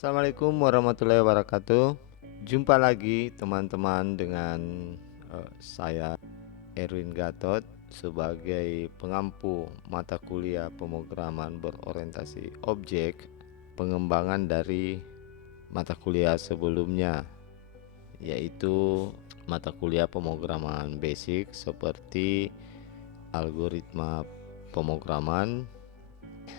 Assalamualaikum warahmatullahi wabarakatuh. Jumpa lagi teman-teman dengan saya Erwin Gatot sebagai pengampu mata kuliah pemrograman berorientasi objek, pengembangan dari mata kuliah sebelumnya, yaitu mata kuliah pemrograman basic seperti algoritma pemrograman.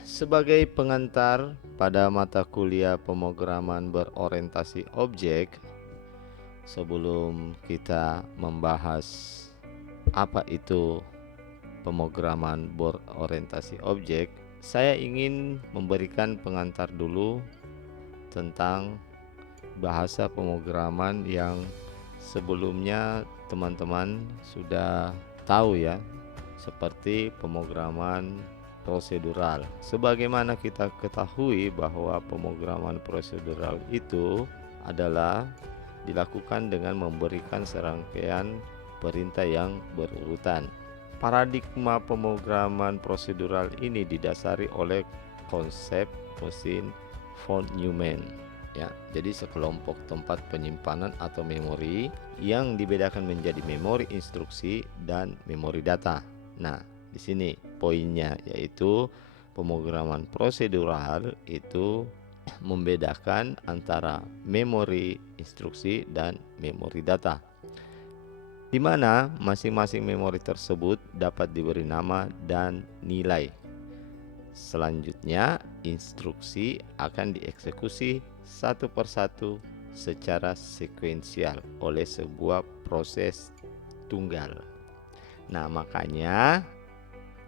Sebagai pengantar pada mata kuliah pemrograman berorientasi objek, sebelum kita membahas apa itu pemrograman berorientasi objek, saya ingin memberikan pengantar dulu tentang bahasa pemrograman yang sebelumnya teman-teman sudah tahu ya, seperti pemrograman prosedural. Sebagaimana kita ketahui bahwa pemrograman prosedural itu adalah dilakukan dengan memberikan serangkaian perintah yang berurutan. Paradigma pemrograman prosedural ini didasari oleh konsep mesin von Neumann. Ya, jadi sekelompok tempat penyimpanan atau memori yang dibedakan menjadi memori instruksi dan memori data. Nah, di sini poinnya, yaitu pemrograman prosedural itu membedakan antara memori instruksi dan memori data, di mana masing-masing memori tersebut dapat diberi nama dan nilai. Selanjutnya, instruksi akan dieksekusi satu persatu secara sekuensial oleh sebuah proses tunggal. Nah, makanya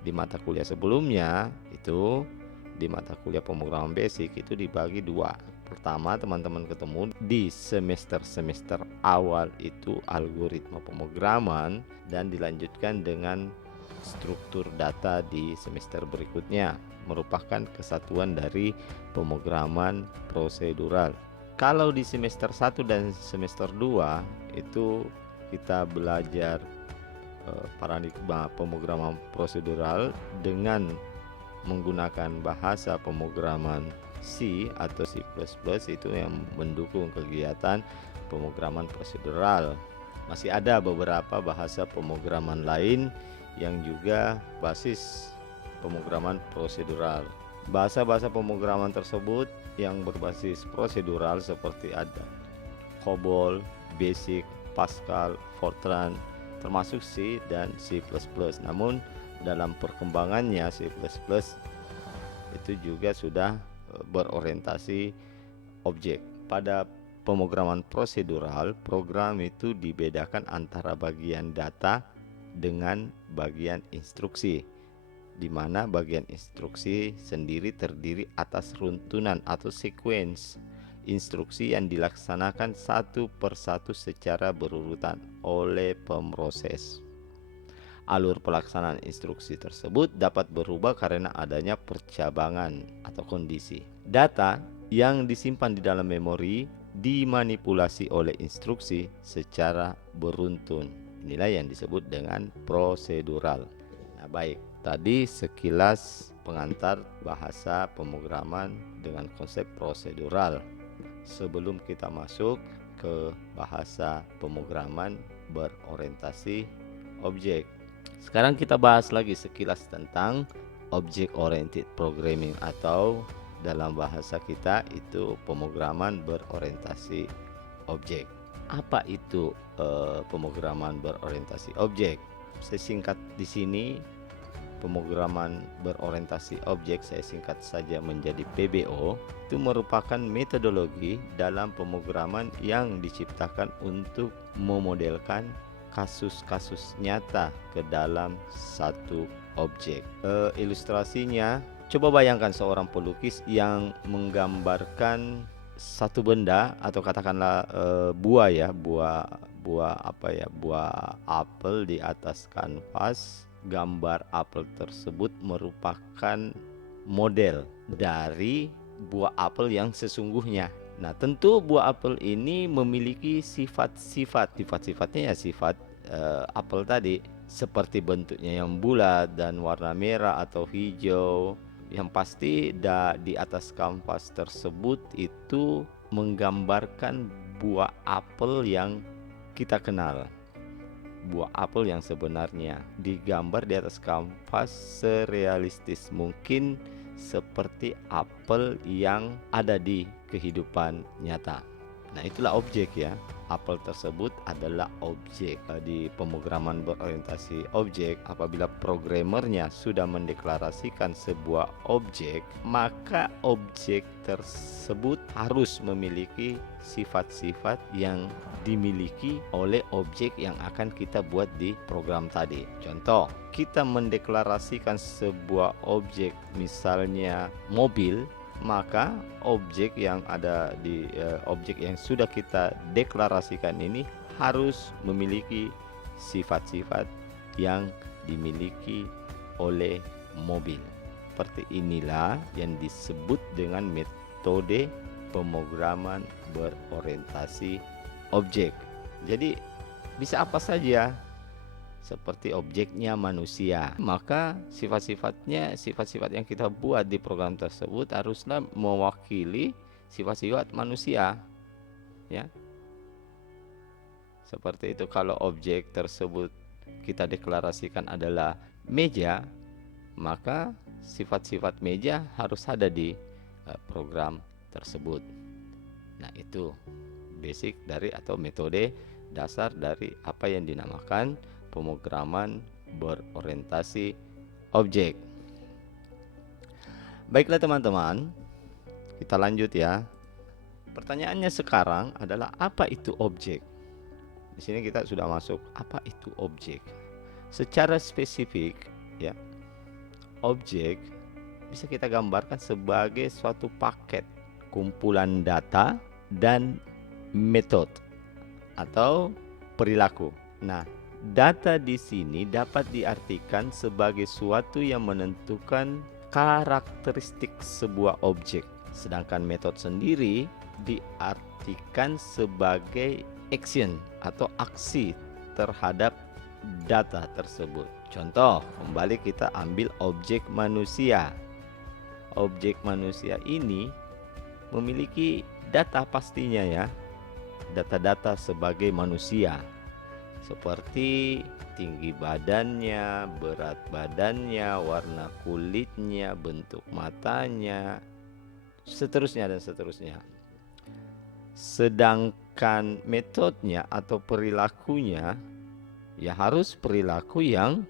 di mata kuliah sebelumnya itu, di mata kuliah pemrograman basic itu dibagi dua. Pertama, teman-teman ketemu di semester awal itu algoritma pemrograman, dan dilanjutkan dengan struktur data di semester berikutnya, merupakan kesatuan dari pemrograman prosedural. Kalau di semester 1 dan semester 2 itu kita belajar paradigma pemrograman prosedural dengan menggunakan bahasa pemrograman C atau C++ itu yang mendukung kegiatan pemrograman prosedural. Masih ada beberapa bahasa pemrograman lain yang juga basis pemrograman prosedural. Bahasa-bahasa pemrograman tersebut yang berbasis prosedural seperti ada COBOL, BASIC, Pascal, Fortran, termasuk C dan C++. Namun dalam perkembangannya C++ itu juga sudah berorientasi objek. Pada pemrograman prosedural, program itu dibedakan antara bagian data dengan bagian instruksi, di mana bagian instruksi sendiri terdiri atas runtunan atau sequence instruksi yang dilaksanakan satu persatu secara berurutan oleh pemroses. Alur pelaksanaan instruksi tersebut dapat berubah karena adanya percabangan atau kondisi. Data yang disimpan di dalam memori dimanipulasi oleh instruksi secara beruntun. Inilah yang disebut dengan prosedural. Nah, baik, tadi sekilas pengantar bahasa pemrograman dengan konsep prosedural. Sebelum kita masuk ke bahasa pemrograman berorientasi objek, sekarang kita bahas lagi sekilas tentang object oriented programming, atau dalam bahasa kita itu pemrograman berorientasi objek. Apa itu pemrograman berorientasi objek? Saya singkat di sini, pemrograman berorientasi objek saya singkat saja menjadi PBO, itu merupakan metodologi dalam pemrograman yang diciptakan untuk memodelkan kasus-kasus nyata ke dalam satu objek. Ilustrasinya, coba bayangkan seorang pelukis yang menggambarkan satu benda, atau katakanlah buah ya, buah apa ya, buah apel di atas kanvas. Gambar apel tersebut merupakan model dari buah apel yang sesungguhnya. Nah, tentu buah apel ini memiliki sifat-sifatnya ya sifat apel tadi, seperti bentuknya yang bulat dan warna merah atau hijau, Yang pasti di atas kanvas tersebut itu menggambarkan buah apel yang kita kenal. Buah apel yang sebenarnya digambar di atas kanvas serealistis mungkin seperti apel yang ada di kehidupan nyata. Nah, itulah objek ya. Apel tersebut adalah objek. Di pemrograman berorientasi objek, apabila programmernya sudah mendeklarasikan sebuah objek, maka objek tersebut harus memiliki sifat-sifat yang dimiliki oleh objek yang akan kita buat di program tadi. Contoh, kita mendeklarasikan sebuah objek, misalnya mobil, maka objek yang ada di objek yang sudah kita deklarasikan ini harus memiliki sifat-sifat yang dimiliki oleh mobil. Seperti inilah yang disebut dengan metode pemrograman berorientasi objek. Jadi bisa apa saja, seperti objeknya manusia, maka sifat-sifat yang kita buat di program tersebut haruslah mewakili sifat-sifat manusia, ya. Seperti itu. Kalau objek tersebut kita deklarasikan adalah meja, maka sifat-sifat meja harus ada di program tersebut. Nah, itu basic dari atau metode dasar dari apa yang dinamakan pemrograman berorientasi objek. Baiklah teman-teman, kita lanjut ya. Pertanyaannya sekarang adalah apa itu objek? Di sini kita sudah masuk apa itu objek. Secara spesifik ya, objek bisa kita gambarkan sebagai suatu paket kumpulan data dan metode atau perilaku. Nah, data di sini dapat diartikan sebagai suatu yang menentukan karakteristik sebuah objek, sedangkan metode sendiri diartikan sebagai action atau aksi terhadap data tersebut. Contoh, kembali kita ambil objek manusia. Objek manusia ini memiliki data pastinya ya, data-data sebagai manusia, seperti tinggi badannya, berat badannya, warna kulitnya, bentuk matanya, seterusnya dan seterusnya. Sedangkan metodenya atau perilakunya ya harus perilaku yang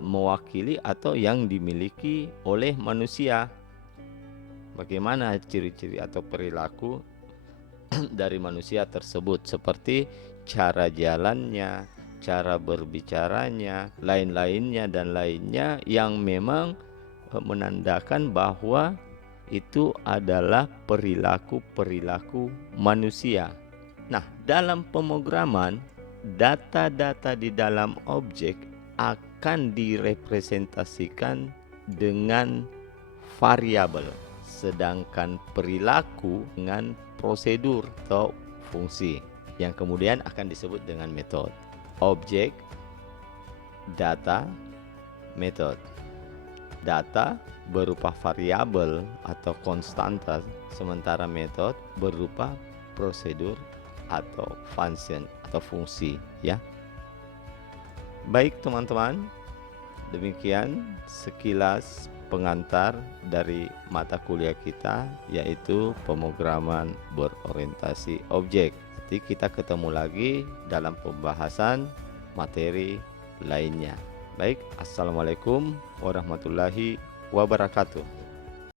mewakili atau yang dimiliki oleh manusia. Bagaimana ciri-ciri atau perilaku dari manusia tersebut, seperti cara jalannya, cara berbicaranya, lain-lainnya dan lainnya yang memang menandakan bahwa itu adalah perilaku-perilaku manusia. Nah, dalam pemrograman, data-data di dalam objek akan direpresentasikan dengan variabel, sedangkan perilaku dengan prosedur atau fungsi yang kemudian akan disebut dengan metode. Objek, data, metode. Data berupa variabel atau konstanta, sementara metode berupa prosedur atau function atau fungsi ya. Baik teman-teman, demikian sekilas pengantar dari mata kuliah kita, yaitu pemrograman berorientasi objek. Nanti kita ketemu lagi dalam pembahasan materi lainnya. Baik, assalamualaikum warahmatullahi wabarakatuh.